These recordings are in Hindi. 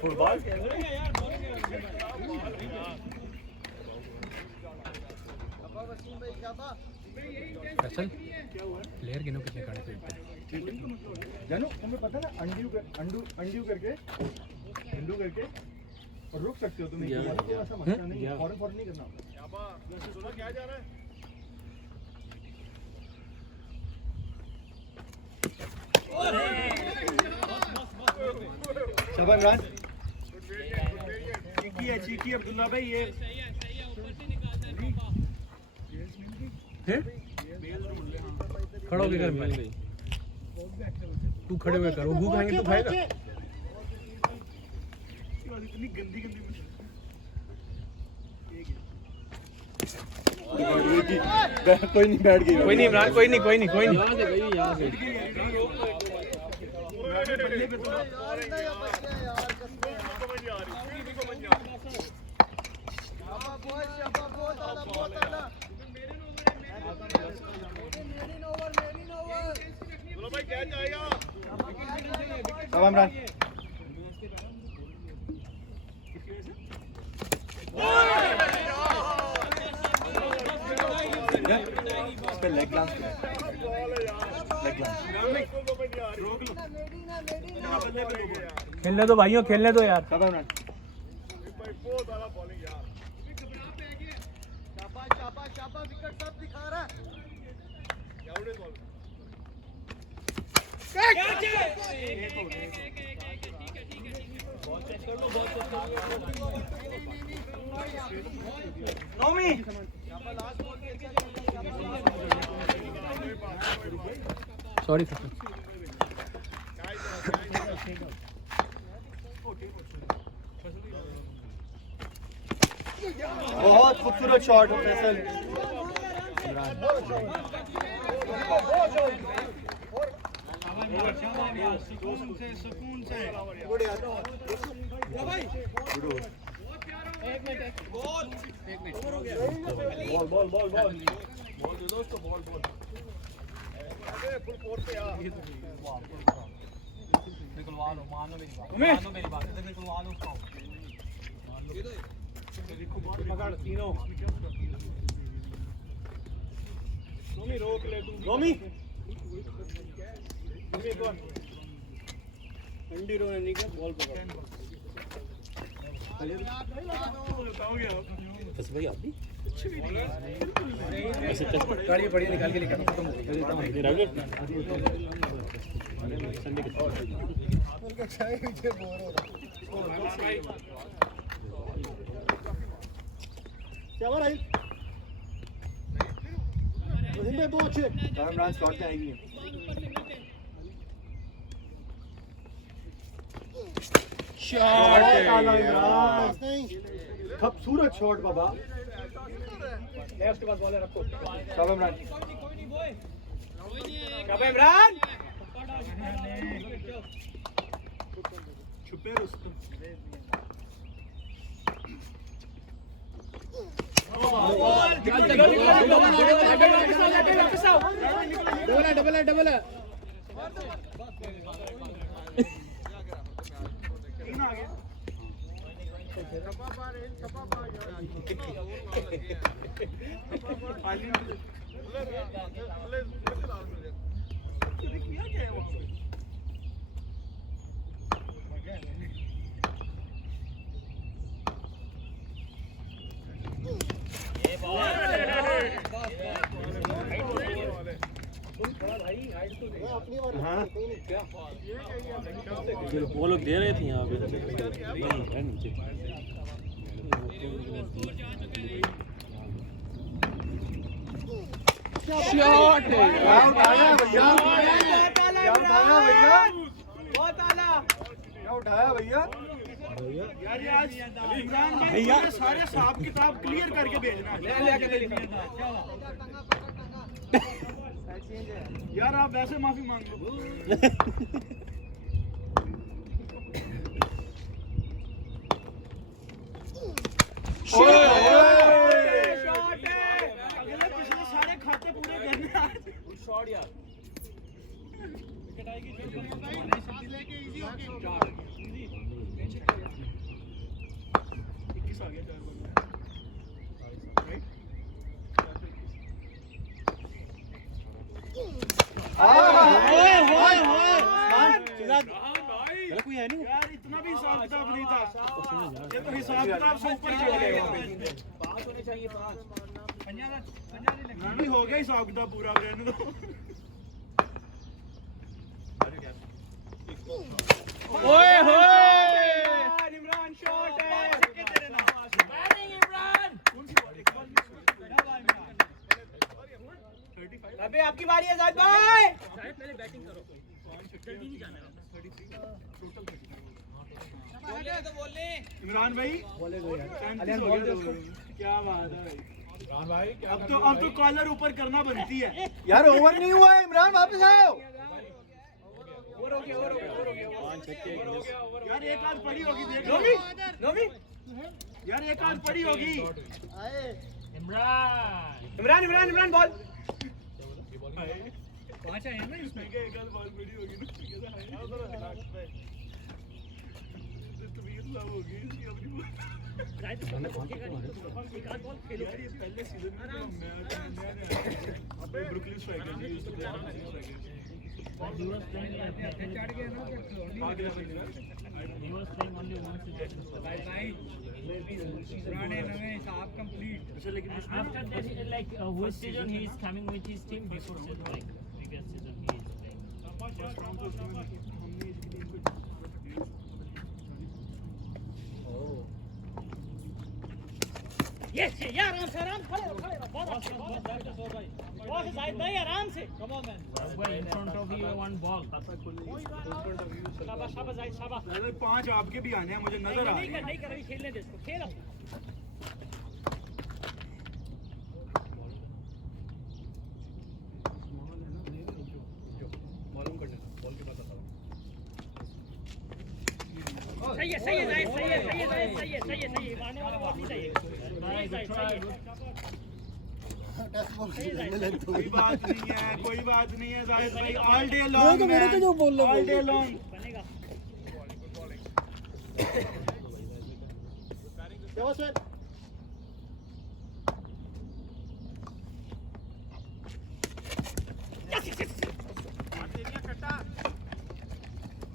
फुटबॉल असल प्लेयर गिनो कितने खड़े थे जानू तुम्हें पता ना अंडू करके और रुक सकते हो तुम्हें ऐसा मसला नहीं फौरन नहीं करना क्या जा रहा है शाबाश इमरान चीकी अब्दुल्ला भाई ये खड़ा होके कर भाई तू खड़े हुए कर वो भूख आएंगे तो खाएगा इतनी गंदी कोई नहीं बैठ गई कोई नहीं इमरान कोई नहीं इमरान लेग ग्लास खेलने दो भाइयों खेलने दो यार सॉरी बहुत खूबसूरत शॉट फैसल सुकून से बॉल दे दो उसको बॉल फुल फोर पे यार निकलवा लो मानो मेरी बात निकलवा लो उसको पकड़ तीनों रोमी रोक ले तू रोमी एक बार अंडी रोने नहीं क्या बॉल पकड़ बस भाई आप भी गाड़ी पड़ी निकाल के लेकर खत्म हो गई संडे के क्या हो रहा है वहीं पे पहुंचे इमरान स्लॉट में आएगी शॉट खूबसूरत शॉट बाबा लेफ्ट के बाद बॉल रखो शाबाश इमरान शाबाश इमरान छुपे उसको डबल है वो लोग दे रहे थे यहाँ पे नीचे शॉट क्या उठाया भैया क्या उठाया भैया यार आज इमरान भैया सारे हिसाब किताब क्लियर करके भेजना यार आप वैसे माफी मांग लो शॉट है पिछले सारे खाते पूरे करने आज शॉट यार 21 आ गया 4 बॉल में राइट कोई है नहीं यार इतना भी हिसाब किताब नहीं था ये तो हिसाब किताब से ऊपर चढ़ गया पास होने चाहिए पास नहीं हो गया हिसाब किताब पूरा रहने दो ओए होए इमरान शॉट है बैटिंग इमरान अबे आपकी बारी है जाहिद भाई पहले बैटिंग करो जल्दी नहीं जाना इमरान भाई क्या बात है भाई अब तो कॉलर ऊपर करना बनती है यार ओवर नहीं हुआ है इमरान वापस आओ यार एक आध पड़ी होगी देख लो यार एक आध पड़ी होगी इमरान इमरान इमरान बॉल 5 आए हैं ना इसमें एक आध बॉल पड़ी होगी ना तबीयत हो गई इसकी अपनी यार ये पहले सीजन में मैं अबे ब्रुकलिन स्ट्राइकर ने used to play He was playing only once in After that, like which season he is coming with his team before season, like previous season he is playing. Yes, yeah, आराम से बहुत अच्छा बहुत साइड भाई आराम से come on man in front of you one ball शाबाश शाबाश जाहिद शाबाश 5 आपके भी आने हैं मुझे नजर आ रहे हैं नहीं कर अभी खेलने दे इसको खेल अब सही है जाहिद सही है मारने वाला बॉल नहीं चाहिए कोई बात नहीं है जाहिद भाई all day long all day long बनेगा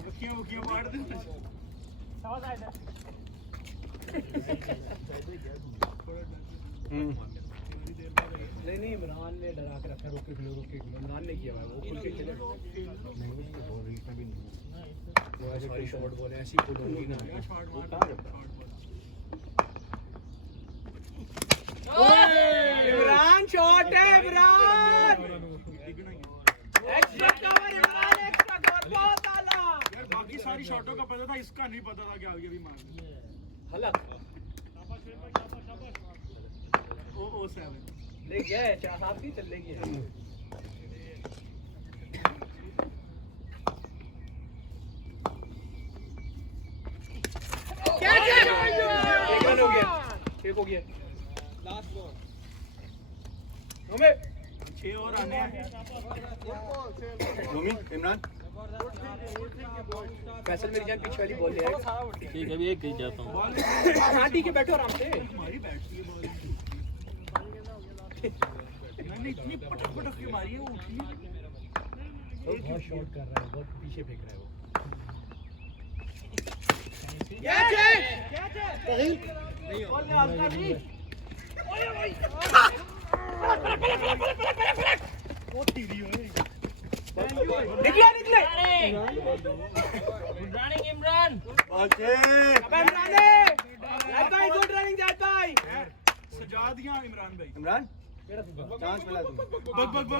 मुखिया मार दे नहीं इमरान ने डरा के रखा रोके इमरान ने किया भाई वो खुल के खेले वो ऐसे कोई शॉट बोले ऐसी पुल होगी ना इमरान शॉट है Imran extra cover Imran extra cover बहुत आला यार बाकी सारी शॉटों का पता था इसका नहीं पता था कि आगे भी मार हलक ओ 7 ले गया है चार हाथ की चल ले गया क्या एक रन हो गया एक हो गया लास्ट बॉल हमें 6 और आने हैं इमरान फैसल मेरी जान पीछे वाली बॉल ले आएगा ठीक है अभी एक कहीं जाता हूँ हाँ ठीक है बैठो आराम से हमारी बैट की बॉल मैंने इतनी पटक के मारी है वो उठी बहुत शॉट कर रहा है बहुत पीछे फेंक रहा है वो बॉल में आता नहीं बहुत टीवी है निकले गुड रनिंग इमरान भाई गुड रनिंग जात भाई सजा दिया इमरान भाई इमरान चांस मिला तुम्हें बग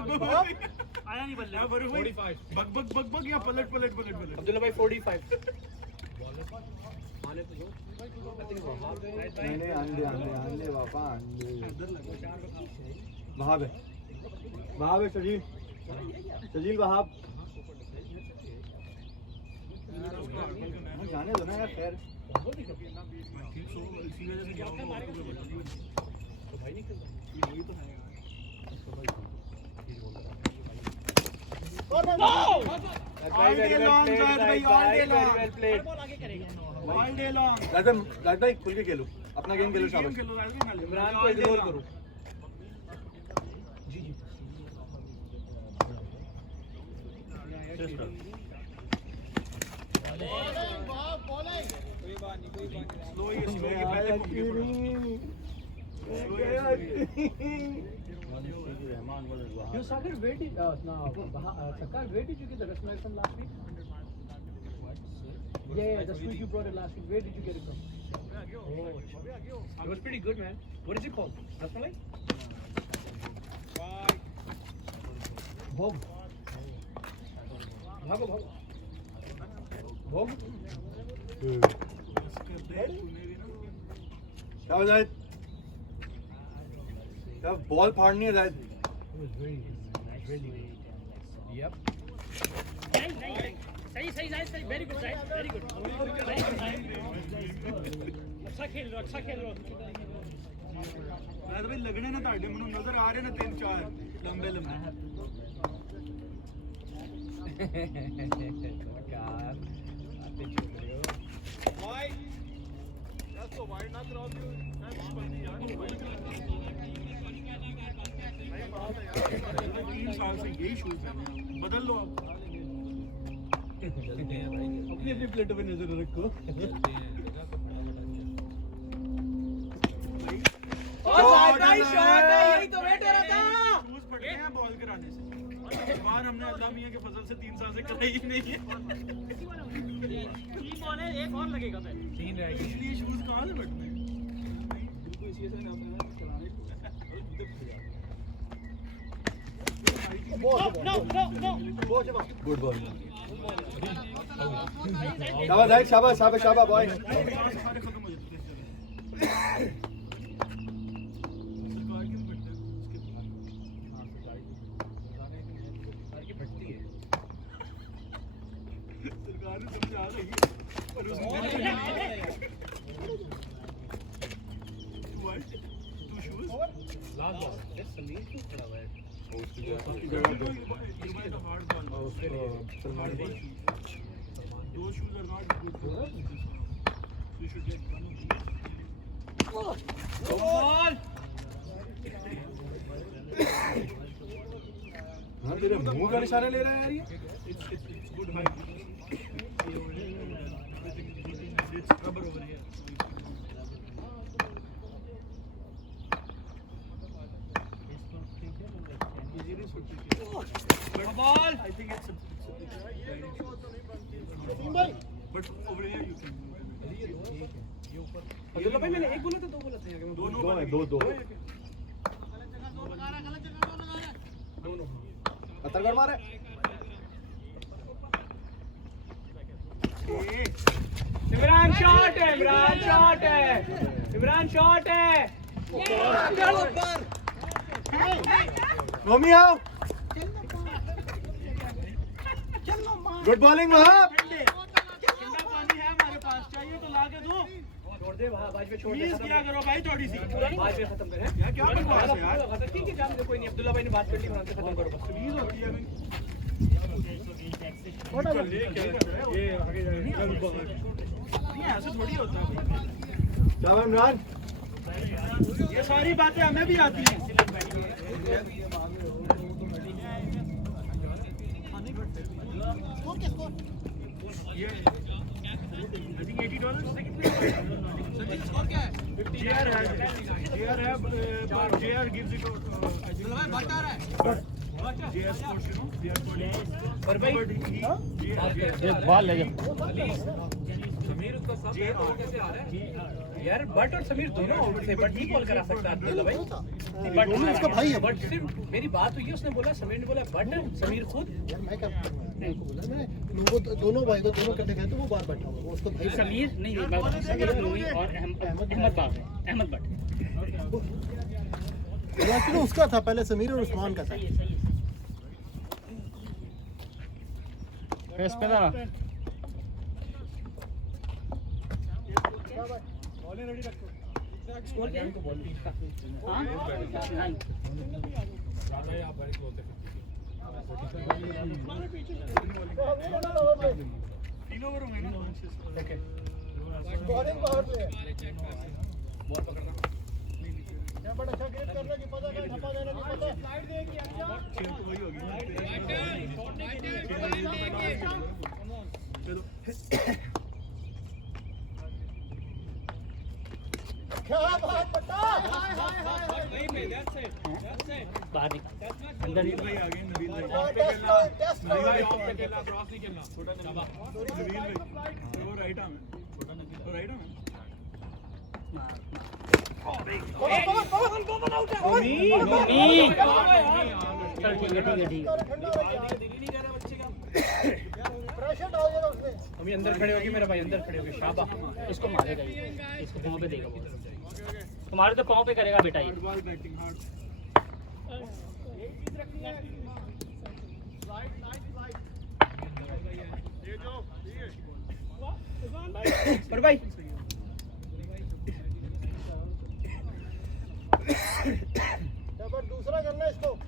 आया नहीं बल्ले 45 बग या पलट अब्दुल्ला भाई 45 आने तो दो नहीं आंदे पापा आंदे वहाब है शजील वहाब जाने दो ना यार खैर भाई निकल All day long, Zahid bhai, all day long. Ball आगे करेगा All day long. राज भाई खुल के खेलो, अपना गेम खेलो, गेम शाबाश। खेलो Zahid bhai, इमरान को इग्नोर करो। Slow ही पहले घूम के पड़ो। You Sagar, where did Sakar, where did you get the rasmalai from last week? Yeah, the sweet you brought it last week. Where did you get it from? Oh, it was pretty good, man. What is it called? Rasmalai? Bhog. Bhago, bhago. Bhog. शाबाश जाहिद। क्या बॉल फाड़नी है Zahid. It was very good. Yep. सही सही सही सही very good side very good अच्छा खेल रहे हो Zahid bhai लगने ना ताड़े मनु नजर आ रहे ना 3-4 लंबे लंबे। God. आते चल रहे हो। तीन साल से यही शूज पहने हैं। बदल लो आप। अपनी अपनी प्लेटों पे नजर रखो। शॉट है, यही तो वेट रहा था। शूज फटते हैं बॉल गिराने से। इस बार हमने अल्लाह मियां के फजल से 3 साल से कराई ही नहीं है। तीन बॉल है एक और लगेगा पहले 3 रह गए। इसलिए शूज कहाँ से फटते हैं? No no no no good ball. शाबाश जाहिद, शाबाश शाबाश शाबाश बॉय। सारे खत्म हो जाते हैं। सरकार की भी फटते हैं उसके सरकार ने समझा रही है पर उसने तू shoes Last ball. Yes, Sameer क्यों खड़ा हुआ है? Those shoes are not good for us. You should get one of these. हाँ तेरे मुंह का इशारा ले रहा है यार ये। It's good height. It's rubber over here. Ball. I think it's a but over here you can. Abdullah भाई मैंने एक बोला था दो बोला था यार दोनों दो है, दो। दोनों। पत्थर मारे। इमरान शॉट है, इमरान शॉट है, इमरान शॉट है। रोमी आओ। Good bowling Wahab. ठंडा पानी है हमारे पास चाहिए तो ला के दो। छोड़ दे वहाँ बाज पे छोड़ दे। प्लीज क्या करो भाई थोड़ी सी। बाज पे खत्म कर। यार क्या बकवास है यार। ठीक है जान दे कोई नहीं। अब्दुल्ला भाई ने बात कर ली वहाँ से खत्म करो बस। प्लीज होती है अभी। ये आगे जाएगा। नहीं ऐसे थोड़ी होता है। शाबाश इमरान। ये सारी बातें हमें भी आती हैं। ये I think $80 second place. Score क्या है? JR has it. JR have but JR gives it out. I think JR scores, you know. JR पर भाई बॉल ले जा। समीर उसका सब है तो कैसे आ रहा है यार? बट और समीर दोनों आउट थे। बट नहीं कॉल करा सकता अब्दुल्ला भाई। बट उसका भाई है। बट सिर्फ मेरी बात हुई है, उसने बोला समीर ने बोला बट समीर खुद। मैं क्या उनको बोला मैंने वो दोनों भाई को दोनों कटे गए तो वो बाहर बैठा हुआ वो उसको भाई समीर नहीं मैं समीर नूरी और अहमद बाग अहमद भट्ट एक्चुअली उसका था पहले समीर और उस्मान का था फेस पे था। स्कोर क्या है? हाँ? 9 तीन ओवर होंगे ना स्कोरिंग बाहर से है बॉल पकड़ना यहाँ पर अच्छा क्रिएट करना कि पता नहीं छपा देना नहीं पता स्लाइड देगी अच्छा छह तो वही होगी चलो क्या बात बता वही पे दैट्स इट बाहर निकल अंदर नबील भाई आ गए नबील भाई टेस्ट नबील भाई ऑफ पे खेलना क्रॉस नहीं खेलना छोटा नबील भाई वो राइट आर्म है छोटा नबील वो राइट आर्म है चल ठीक है प्रेशर डाल देना उसने अभी अंदर खड़े होगी मेरा भाई अंदर खड़े होगी शाबाश इसको मारेगा ये इसको पाँव पे देगा बॉल तुम्हारे तो पाँव पे करेगा बेटा ये फुटबॉल बैटिंग हार्ड पर भाई पर दूसरा करना इसको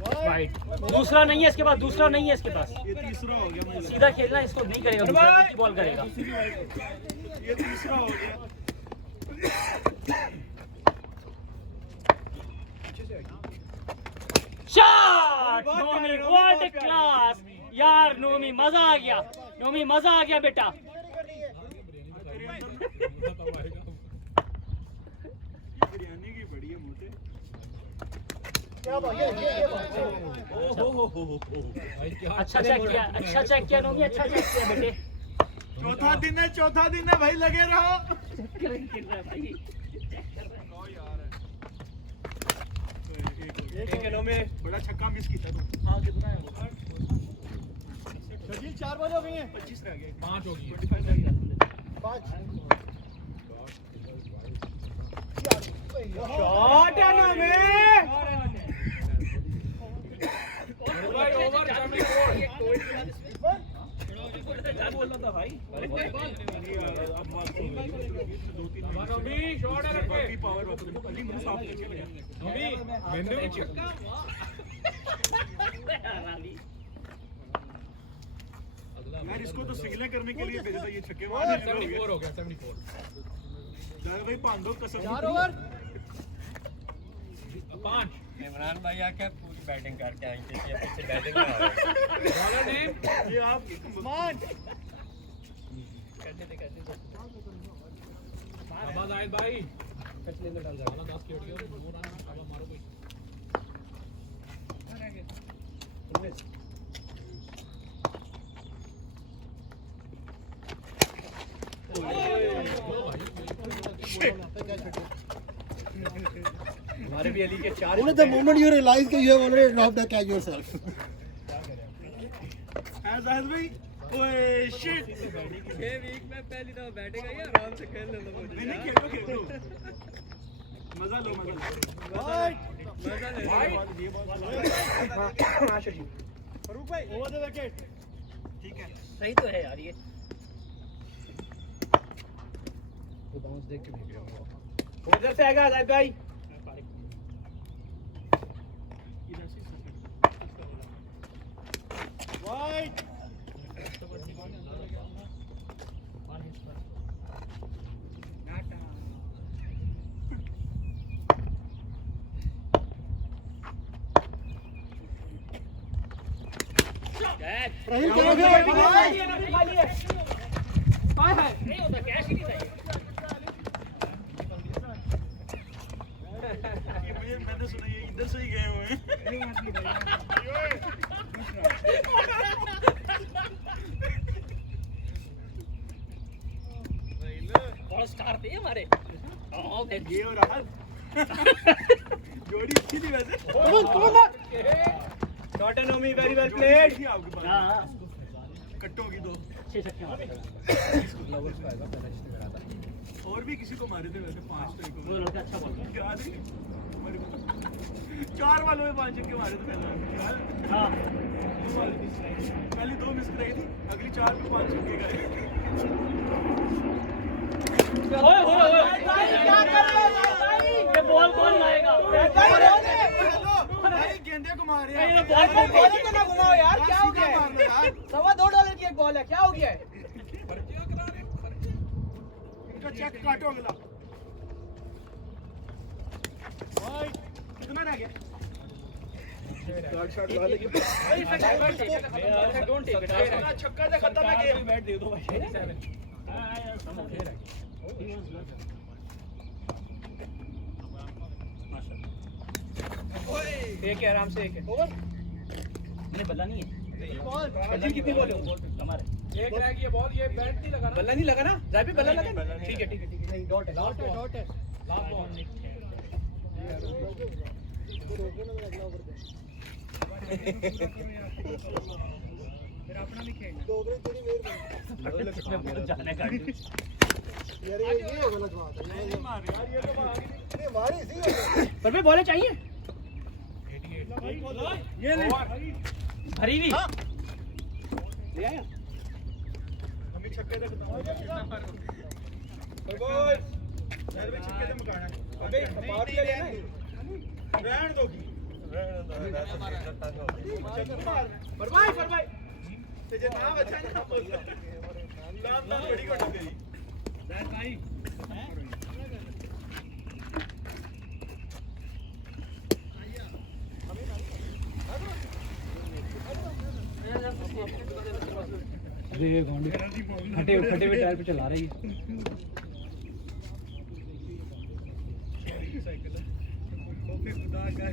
राइट दूसरा नहीं है इसके पास दूसरा नहीं है इसके पास ये तीसरा हो गया मुझे सीधा खेलना इसको नहीं करेगा दूसरा की बॉल करेगा ये तीसरा हो गया shot Nomi what a class यार नोमी मजा आ गया नोमी मजा आ गया बेटा बिरयानी की बड़ी है मोटे क्या बात ये अच्छा चेक किया नोमी अच्छा चेक किया बेटे चौथा दिन है भाई लगे रहो एक है में बड़ा छक्का मिस किया तू हां कितना है वो शकील 4 बॉल हो गई हैं 25 रह गए 5 होगी 25 रह गए 5 शॉट है ना में भाई ओवर 74 क्या बोल रहा था भाई अब मार दो तीन अभी शॉट है बाकी पावर वापस अली मुंह साफ करके भैया अभी मैंने भी यार इसको तो सिग्नल करने के लिए भेजा था ये छक्के मारने हो गया 74 हो गया 74 दादा भाई पांडो कसम 4 ओवर 5 इमरान भाई आके पूरी बैटिंग करके आएंगे पीछे बैटिंग में बॉलर ने ये आप मान आवाज आए भाई कट लेने डाल जाना 10 के उठ गया 2 रन शाबाश मारो कोई हमारे भी अली के 4 Only the moment you realize that you have already dropped the catch yourself. आजाद भाई ओए शिट 6 वीक में पहली दफा बैटिंग आई आराम से खेल ले लो नहीं नहीं खेलो मजा लो फरूक भाई ओवर द विकेट ठीक है सही तो है यार ये वो बाउंस देख के भेज रहा हूं उधर से आएगा आजाद भाई वाइट रहीम क्या हो गया नहीं होता कैश ही नहीं चाहिए ये मैंने सुना ये इधर से ही गए हुए हैं बड़ा स्टार थे हमारे ये और राहत जोड़ी अच्छी थी वैसे shot and Omi very well played थी आपके पास हाँ कट्टों की दो 6 छक्के मारे और भी किसी को मारे थे वैसे 5 तो एक वो लड़का अच्छा बॉल याद है हमारे को 4 वालों में 5 छक्के मारे थे पहले याद हाँ पहली 2 मिस कराई थी अगली 4 पे 5 छक्के गए ओए ये बॉल कौन लाएगा बॉल तो ना घुमाओ यार, क्या हो गया है? $2.25 की एक बॉल है, क्या हो गया है? इनका चेक काटो अगला कितना रह गया शॉट वाले की Don't take it. छक्का से खत्म है गेम बैट दे दो भाई। एक है, आराम से एक है। ओवर नहीं बल्ला नहीं है अजीब कितनी बॉल है? हमारे एक रह गई है बॉल, ये बैट नहीं लगा ना? बल्ला नहीं लगा ना? जाए भी बल्ला लगा? ठीक है ठीक है ठीक है। नहीं डॉट है, लास्ट है। डॉट है लास्ट बॉल। फिर अपना भी खेलना डोगरे तेरी मेहरबानी जाने का यार ये गलत बात है ये मारी थी पर भाई बॉलें चाहिए? ये ले भरी भी ले आया? हमें छक्के से बताओ कितना फर्क बॉय यार भी छक्के से मकाना अबे पावर प्ले लेना है। रहन दो फरमाई फरमाई। ते जे ना बचा ना लाम ना बड़ी कट गई भाई अरे गोंडी फटे फटे हुए टायर पे चला रही है। साइकिल ओके खुदा का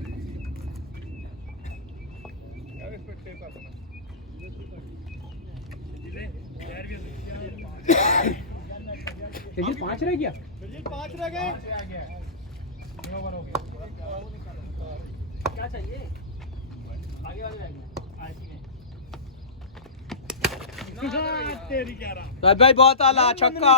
यार इस पे टेप अपना जिले यार भी ये 5 रह गया? 5 रह गए ओवर हो गया क्या चाहिए आगे आगे आएंगे तेरी क्या रहा भाई बहुत आला छक्का।